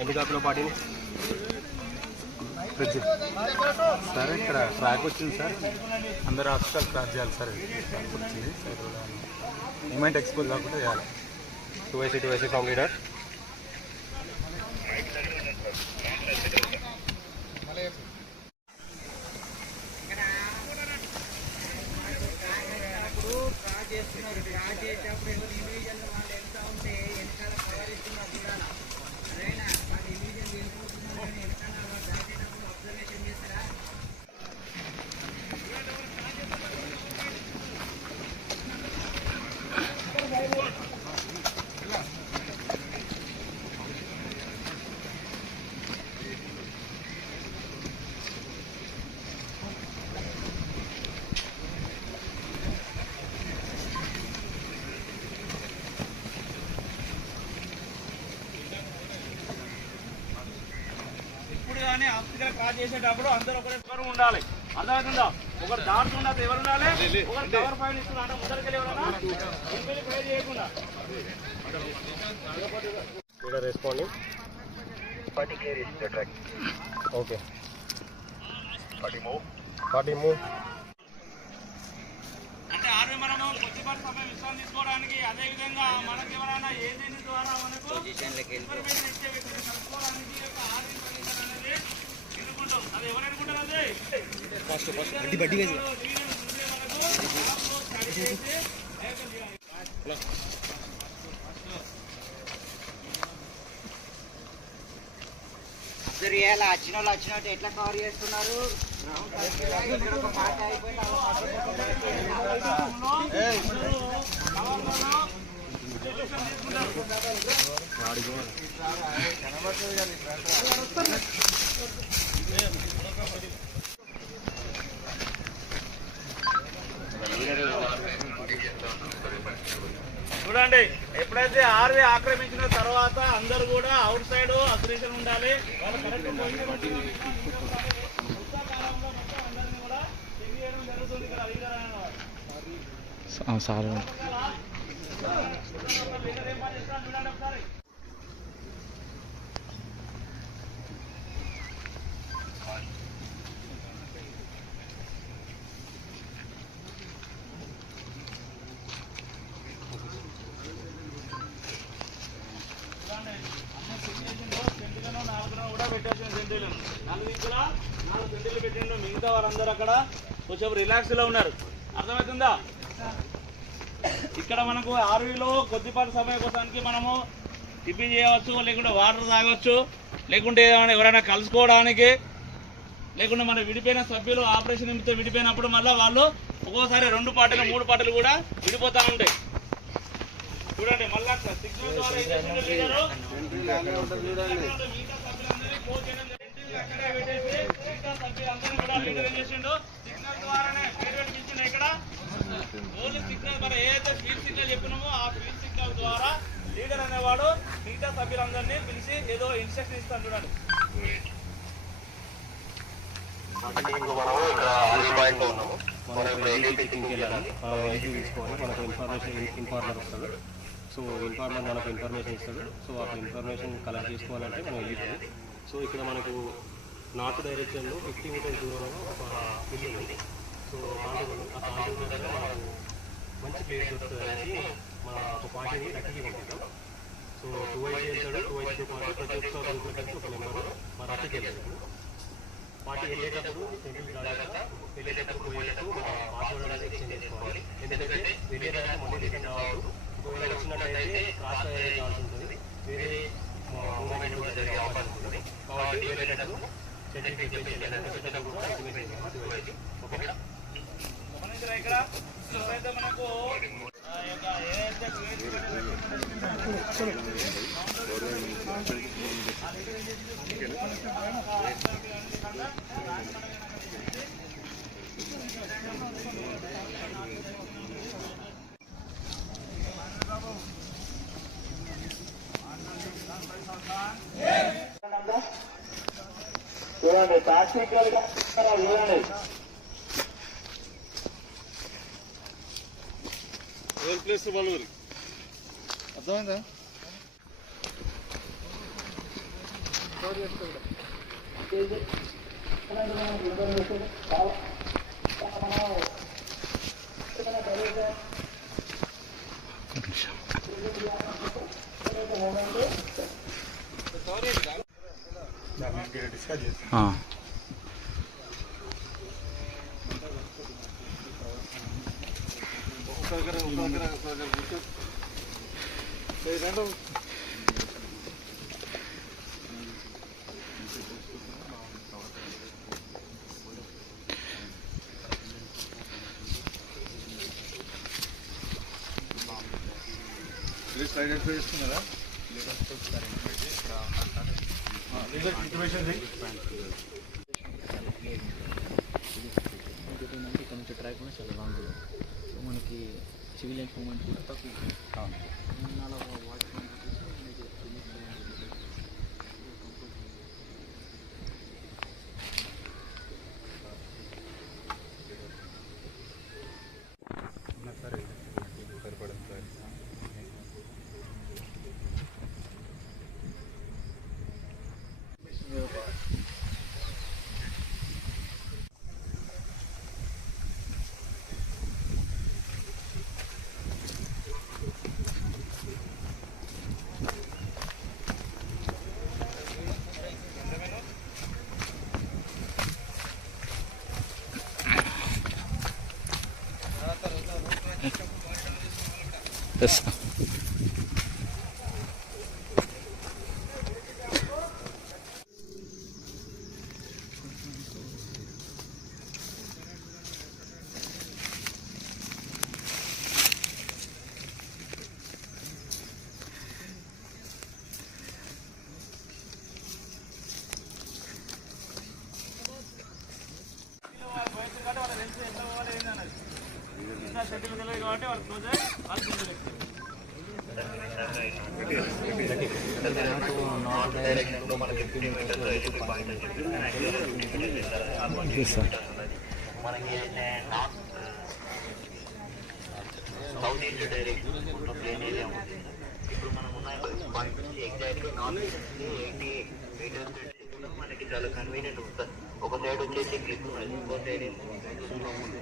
ఎండికాకులో పాటిని sir ఇక్కడ track వచ్చింది sir, అందరు ఆబ్స్టల్ క్రాస్ చేయాలి సార్. ట్రాక్ వచ్చింది సైడ్ మూమెంట్ ఎక్స్పోజ్ కాకుండా చేయాలి. 2AC from leader. క్రాస్ చేసేటప్పుడు అందరూ ఒకరు ఉండాలి. అర్థమవుతుందా? ఒకరు దాటుతుండ ఎవరు ఉండాలి, ఒకరు కవర్ ఫైన్ ఇస్తున్నా అంటే ముందరికి ఎవరన్నా ప్రే చేయకుండా ఓకే 40 మూవ్. అంటే ఆర్మీ మనము కొద్దిపాటి సమయం విశ్రాంతి తీసుకోవడానికి, అదే విధంగా మనకి ఎవరైనా ఏజెన్సీ ద్వారా మనకు ఇన్ఫర్మేషన్ ఇచ్చే వ్యక్తిని కలుసుకోవడానికి ఆర్మీ పర్మిషన్ అనేది ఎన్నుకుంటాం. అది ఎవరు ఎన్నుకుంటారు? అది వచ్చిన వాళ్ళు వచ్చినట్టు ఎట్లా కవర్ చేస్తున్నారు? ఒక మాట అయిపోయింది. చూడండి, ఎప్పుడైతే ఆర్మీ ఆక్రమించిన తర్వాత అందరూ కూడా అవుట్ సైడ్ అగ్రేషన్ ఉండాలి. వాళ్ళు కరెక్ట్ అందరినీ కూడా చెక్ చేయడం జరుగుతుంది. ఇక్కడ లీడర్ అయిన లీడర్ ఏం పని చేస్తాను చూడండి ఒకసారి. పెట్టిండు. మిగతా వారందరూ అక్కడ కొంచెం రిలాక్స్ లో ఉన్నారు. అర్థమవుతుందా? ఇక్కడ మనకు ఆర్వీలో కొద్దిపాటి సమయం కోసానికి మనము టిఫిన్ చేయవచ్చు, లేకుంటే వాటర్ తాగవచ్చు, లేకుంటే ఎవరైనా కలుసుకోవడానికి, లేకుంటే మన విడిపోయిన సభ్యులు ఆపరేషన్ నిమిత్తం విడిపోయినప్పుడు మళ్ళీ వాళ్ళు ఒక్కోసారి 2 పార్టీలు 3 పార్టీలు కూడా విడిపోతూ ఉంటాయి. చూడండి, మళ్ళా సిగ్నల్ ద్వారా సిగ్నల్ ద్వారానే ఇక్కడ ఓన్లీ సిగ్నల్ మన ఏదైతే ఫీల్డ్ సిగ్నల్ చెప్పినామో ఆ ఫీల్డ్ సిగ్నల్ ద్వారా లీడర్ అనేవాడు మిగతా సభ్యులందరినీ పిలిచి ఏదో ఇన్స్ట్రక్షన్ ఇస్తాను. చూడండి, మనము ఇక్కడ 6 పాయింట్ లో ఉన్నాము. మనం ఎల్ఈడి చెకింగ్కి వెళ్ళాలి. ఎల్ఈడి తీసుకోవాలి, మనకు ఇన్ఫార్మర్ వస్తుంది. సో ఇన్ఫార్మర్ మనకు ఇన్ఫర్మేషన్ ఇస్తాడు. సో ఆ ఇన్ఫర్మేషన్ కలెక్ట్ చేసుకోవాలంటే మనం ఎల్ఈడి. సో ఇక్కడ మనకు నార్త్ డైరెక్షన్లో 50 మీటర్స్ దూరంలో ఒక ఇల్లు ఉంది. సో ఆ కాంటూర్ దగ్గర మనకు మంచి ప్లేస్ దొరుకుతుంది అనేసి మన ఒక పార్టీని లక్కీకి పంపిస్తాం. సో 2 వైపు వెళ్తాడు, 2 వైపు పార్టీ ప్రతి ఒక్క గ్రూప్లో కలిసి ఒక నెంబర్ మా రక్కీకి వెళ్తాడు. పార్టీ వెళ్ళేటప్పుడు టెంపుల్ కాలేక వెళ్ళేటప్పుడు పోయేటప్పుడు మా పాస్వర్డ్ అనేది ఎక్స్చేంజ్ చేసుకోవాలి. ఎందుకంటే వెళ్ళేదాకా మళ్ళీ రిటర్న్ రావాలి. ఒకవేళ వచ్చినట్టయితే క్రాస్ కావాల్సి ఉంటుంది, వేరే మూమెంట్ కూడా జరిగే అవకాశం ఉంటుంది. కాబట్టి వెళ్ళేటప్పుడు సర్టిఫికేట్ వచ్చేటప్పుడు కూడా ఓకేనా. గమనించరా ఇక్కడ అయితే మనకు ఏదైతే చూడండి ప్రాక్టికల్ గా చూడండి. ప్లేస్ బలూరి అర్థమైందా? డిస్కస్ చేస్తాం. ఐడెంటిఫై చేస్తున్నారా? ఇక్కడ నుంచి ట్రాక్ కూడా చాలా లాంగ్. సో మనకి సివిలియన్స్ మూమెంట్ కూడా తక్కువ. Yes. కాబట్టి వాళ్ళు క్లోజ్ మనకి south east direction plain area ఉంది. ఇప్పుడు మనం ఉన్న పాయింట్ నుంచి ఎగ్జాక్ట్లీ నార్త్ ఈస్ట్ 80 మీటర్స్ మనకి చాలా కన్వీనియంట్ ఉంటుంది. ఒక సైడ్ వచ్చేసి క్లిప్ ఉన్నది, ఇంకో సైడ్ ఉంది.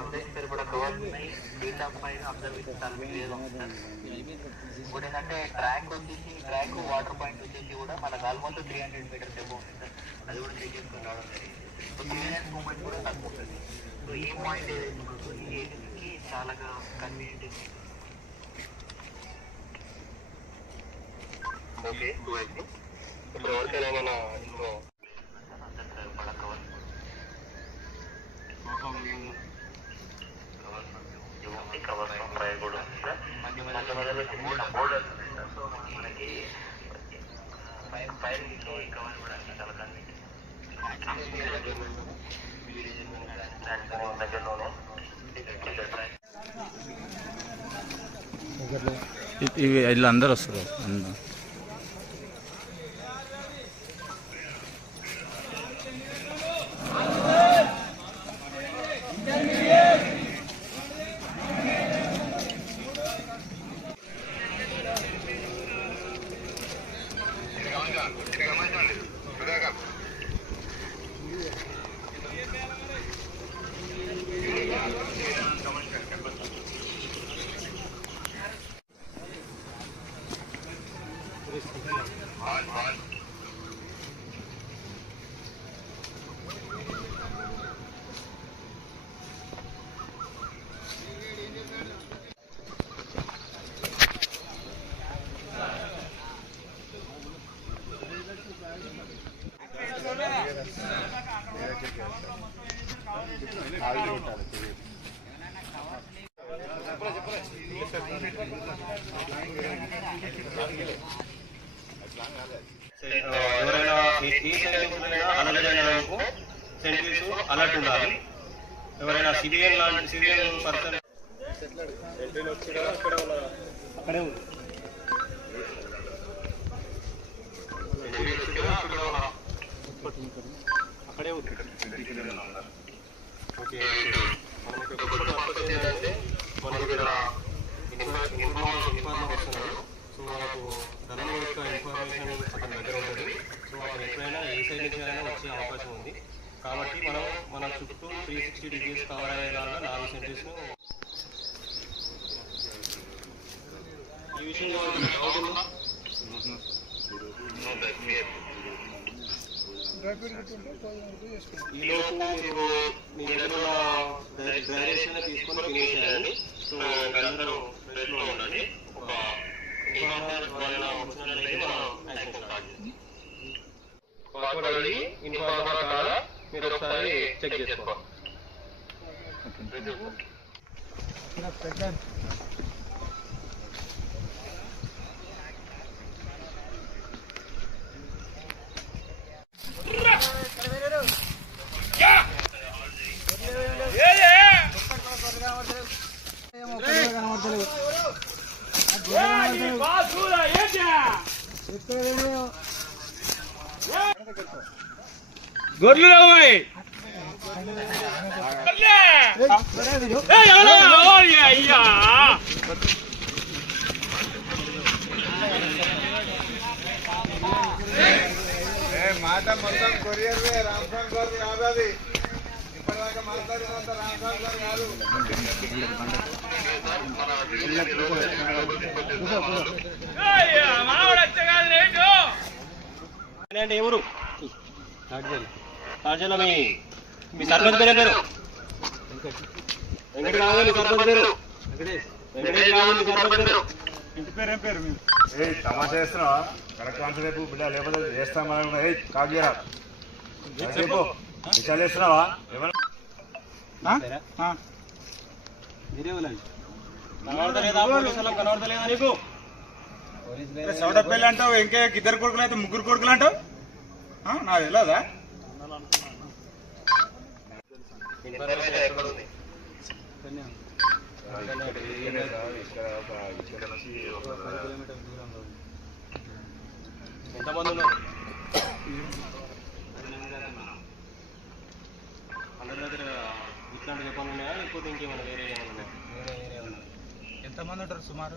అందరికి సరిపడా కవర్స్ ఉన్నాయి. బీట్ ఆఫ్ పైన అబ్జర్వేషన్ లేదు ఉంటుంది. ఇంకోటి ఏంటంటే ట్రాక్ వాటర్ పాయింట్ వచ్చేసి కూడా మనకు ఆల్మోస్ట్ 300 మీటర్స్ ఎబో ఉంది సార్. అది కూడా చెక్ చేసుకుని రావడం జరిగింది. సో క్లియరెన్స్ మూమెంట్ కూడా తక్కువ ఉంటుంది. సో ఈ పాయింట్ ఏదైతే ఉంటుందో ఈ ఏరియాకి చాలా కన్వీనియంట్. ఓకే ఇప్పుడు ఎవరికైనా ఏమైనా ఇంట్లో అందరికి సరిపడా కవర్స్ కవర్ ప్రైస్ కూడా ఉంది సార్. మధ్య మధ్యలో బోర్డర్ సో మనకి ఫైర్ కవర్ కూడా చాలా దగ్గరలోనే ఇవి వీళ్ళు అందరు వస్తారు. Thank you. ఎవరైనా ఏ సెంటెన్స్ అలర్ట్ అయినందుకు సెంటెన్స్ అలర్ట్ ఉండాలి. ఎవరైనా సివిలియన్ పర్సన్ అక్కడే ఉంది. అక్కడే ఉంది. ఓకే, మనకి పర్పస్ ఏంటంటే మనకి ఇక్కడ ఇన్ఫార్మర్ వస్తున్నాడు. సో మనకు ధనం యొక్క ఇన్ఫర్మేషన్ అతని దగ్గర ఉంటుంది. సో అతను ఎప్పుడైనా ఏ సైడ్ నుంచి అయినా వచ్చే అవకాశం ఉంది. కాబట్టి మనం మన చుట్టూ 360 డిగ్రీస్ కవర్ అయ్యేలాగా 4 సెంటెన్స్ను ఈ విషయంలో డౌట్ ఉందా? ఈలోపు మీరు మీ దగ్గర గ్రాడ్యుయేషన్ తీసుకొని తినేసేయండి. సో అందరూ రెస్ట్లో ఉండండి. ఒక పాస్వర్డ్ అడిగి ఇన్ఫార్మర్ కాదా మీరు ఒకసారి చెక్ చేసుకోవాలి. గొర్రెలు అయ్యా మాట మొత్తం కొరియర్ రామస్వామి గారు కాదు. అది ఇప్పటిదాకా మాట్లాడినంత రామస్వామి గారు కాదు. అంటే ఎవరు తాడ్జల మీ సర్పంచ్ పేరు పేరు వెంకట రావు. మీ సర్పంచ్ పేరు వెంకటేష్ రావు. మీ సర్పంచ్ పేరు ఇంటి పేరు ఏం పేరు? మీరు తమాషా చేస్తున్నావా? కరెక్ట్ ఆన్సర్ రేపు బిడ్డ లేకపోతే చేస్తామని కావ్యరా రేపు విచారాలు చేస్తున్నావా? కనబడతలేదా నీకు? సౌడపల్లి అంటావు, ఇంకా ఇద్దరు కొడుకులు అయితే ముగ్గురు కొడుకులు అంటావు. నాకు తెలియదా? ఎంతమంది ఉన్నారు? అందరి దగ్గర ఇట్లాంటి చెప్పాలి ఉన్నాయా లేకపోతే ఇంకేమైనా వేరే ఏమైనా ఉన్నాయా? ఎంతమంది ఉంటారు సుమారు?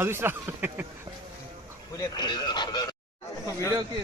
అది వీడియోకి